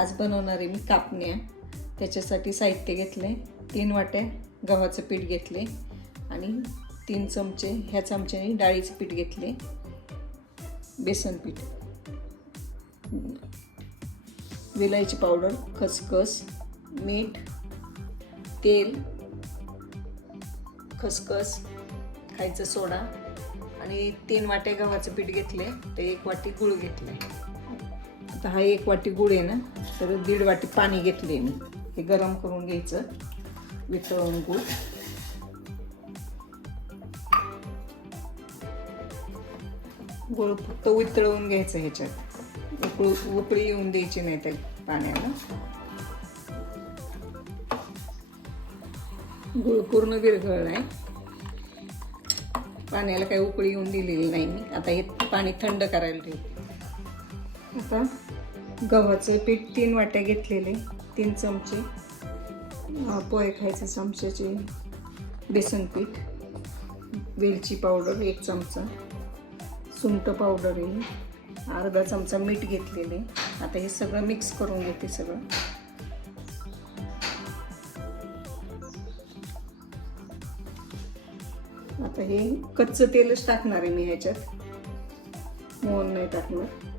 आज बनवणार आहे मी कापण्या. त्याच्यासाठी साहित्य घेतले 3 वाट्या गव्हाचं पीठ घेतले आणि 3 चमचे ह्या चमच्याने डाळीचं पीठ घेतले, बेसन पीठ, वेलायची पावडर, खसखस, मीठ, तेल, खसखस, खायचा सोडा आणि 3 वाट्या गव्हाचं पीठ घेतले. ते 1 वाटी गूळ घेतले. आता हा 1 वाटी गूळ आहे ना, तर 1.5 वाटी पाणी घेतले मी. हे गरम करून घ्यायचं वितळून गूळ. गूळ फक्त वितळवून घ्यायचं ह्याच्यात, उकळी येऊन द्यायची नाही त्या पाण्याला. गूळ पूर्ण विरघळलाय, पाण्याला काही उकळी येऊन दिलेली नाही मी. आता हे पाणी थंड करायला ठेवते. आता गव्हाचं पीठ 3 वाट्या घेतलेले, 3 चमचे पोहे खायचे चमच्याचे बेसन पीठ, वेलची पावडर 1 चमचा, सुंठ पावडर आहे, अर्धा चमचा मीठ घेतलेले. आता हे सगळं मिक्स करून घेते सगळं. आता हे कच्चं तेलच टाकणार आहे मी ह्याच्यात, मोहन नाही टाकणार.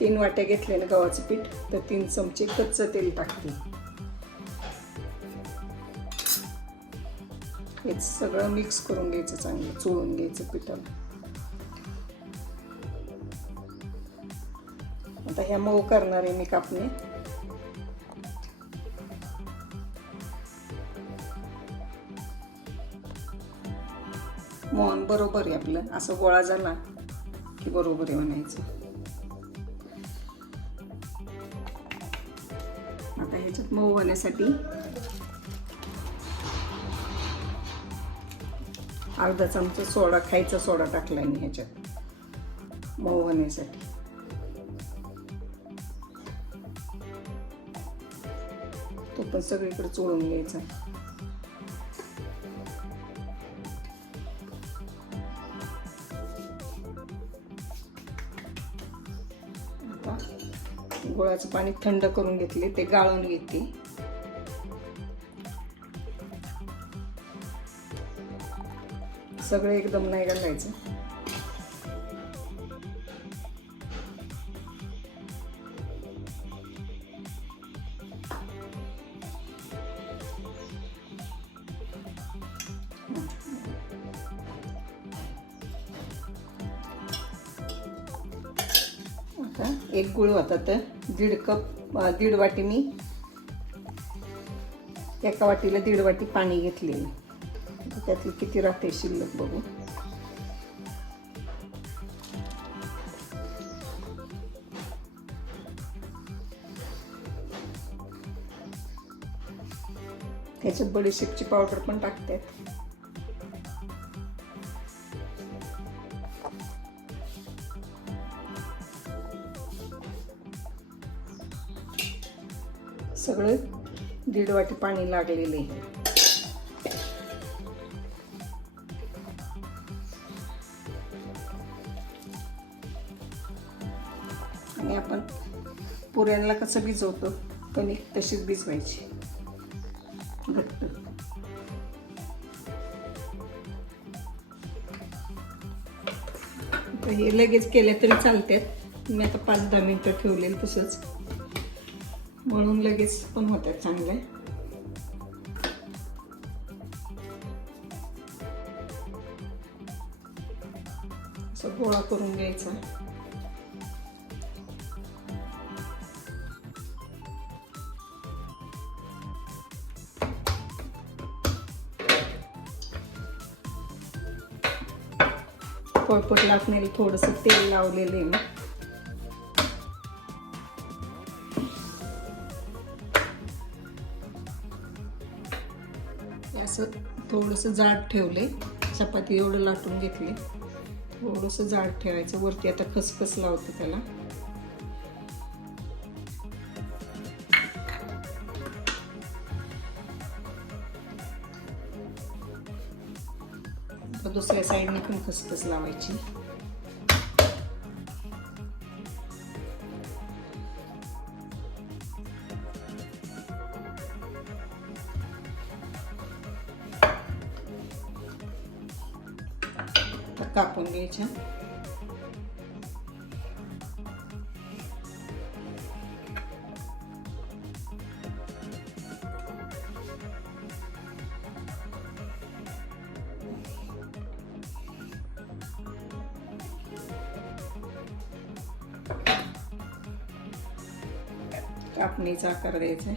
तीन वाट्या घेतलेलं गव्हाचं पीठ, तर 3 चमचे कच्चं तेल टाकते. हे सगळं मिक्स करून घ्यायचं, चांगलं चोळून घ्यायचं पिठाला. आता ह्या मऊ करणार आहे मी कापणे. मोहन बरोबर आहे आपलं, असं गोळा झाला की बरोबर आहे म्हणायचं. आता ह्याच्यात मऊ होण्यासाठी अर्धा चमचा सोडा, खायचा सोडा टाकलाय मी ह्याच्यात मऊ होण्यासाठी. तो पण सगळीकडे चोळून घ्यायचा. आता गुळाचं पाणी थंड करून घेतले, ते गाळून घेते. सगळं एकदम नाही घालायचं. आता 1 गुळ होता, तर 1.5 वाटी मी, एका वाटीला 1.5 वाटी पाणी घेतलेलं. त्यातली किती राहते शिल्लक बघू. त्याच्यात बडीशेपची पावडर पण टाकतात. सगळं 1.5 वाटी पाणी लागलेलं आहे. आणि आपण पुऱ्यांना कसं भिजवतो कणिक, तशीच भिजवायची घट्ट. हे लगेच केले तरी चालतात. मी आता 5-10 मिनिटं ठेवलेलं तसंच, म्हणून लगेच पण होतात चांगले. असं गोळा करून घ्यायचा. पोळपट लाटण्याला थोडंसं तेल लावलेलं आहे मी. असं थोडंसं जाड ठेवले, चपाती एवढं लाटून घेतले. थोडंसं जाड ठेवायचं. वरती आता खसखस लावते त्याला. आता दुसऱ्या साईडने पण खसखस लावायची. कापून घ्यायच्या. कापणीचा आकार द्यायचा.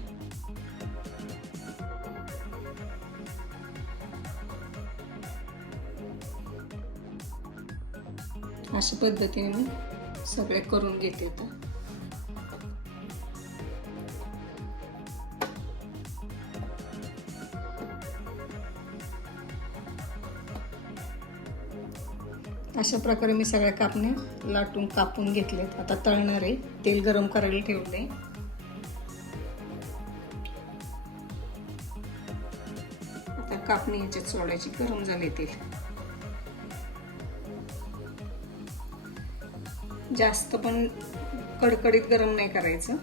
अशा पद्धतीने मी सगळे करून घेते. अशा प्रकारे मी सगळ्या कापण्या लाटून कापून घेतलेत. आता तळणार आहे. तेल गरम करायला ठेवले. आता कापणी याच्यात सोडायची. गरम झाले तेल. जास्त पण कडकडीत गरम नाही करायचं.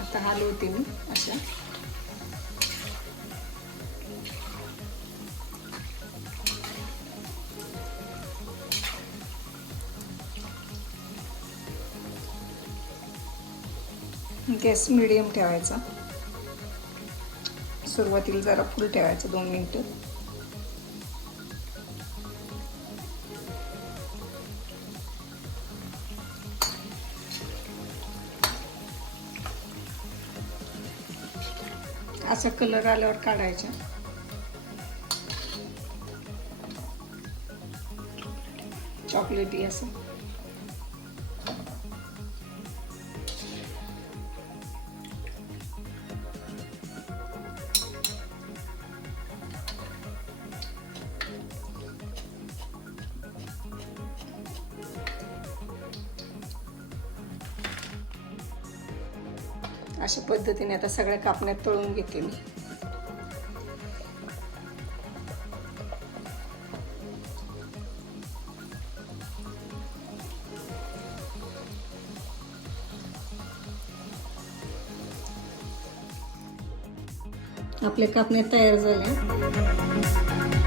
आता हलवते मी अशा. गॅस मीडियम ठेवायचा. सुरुवातीला जरा फुल ठेवायचं 2 मिनिटं. असा कलर आल्यावर काढायचा. चॉकलेटी असं. अशा पद्धतीने आता सगळ्या कापण्यात तळून घेते मी. आपल्या कापण्या तयार झाल्या.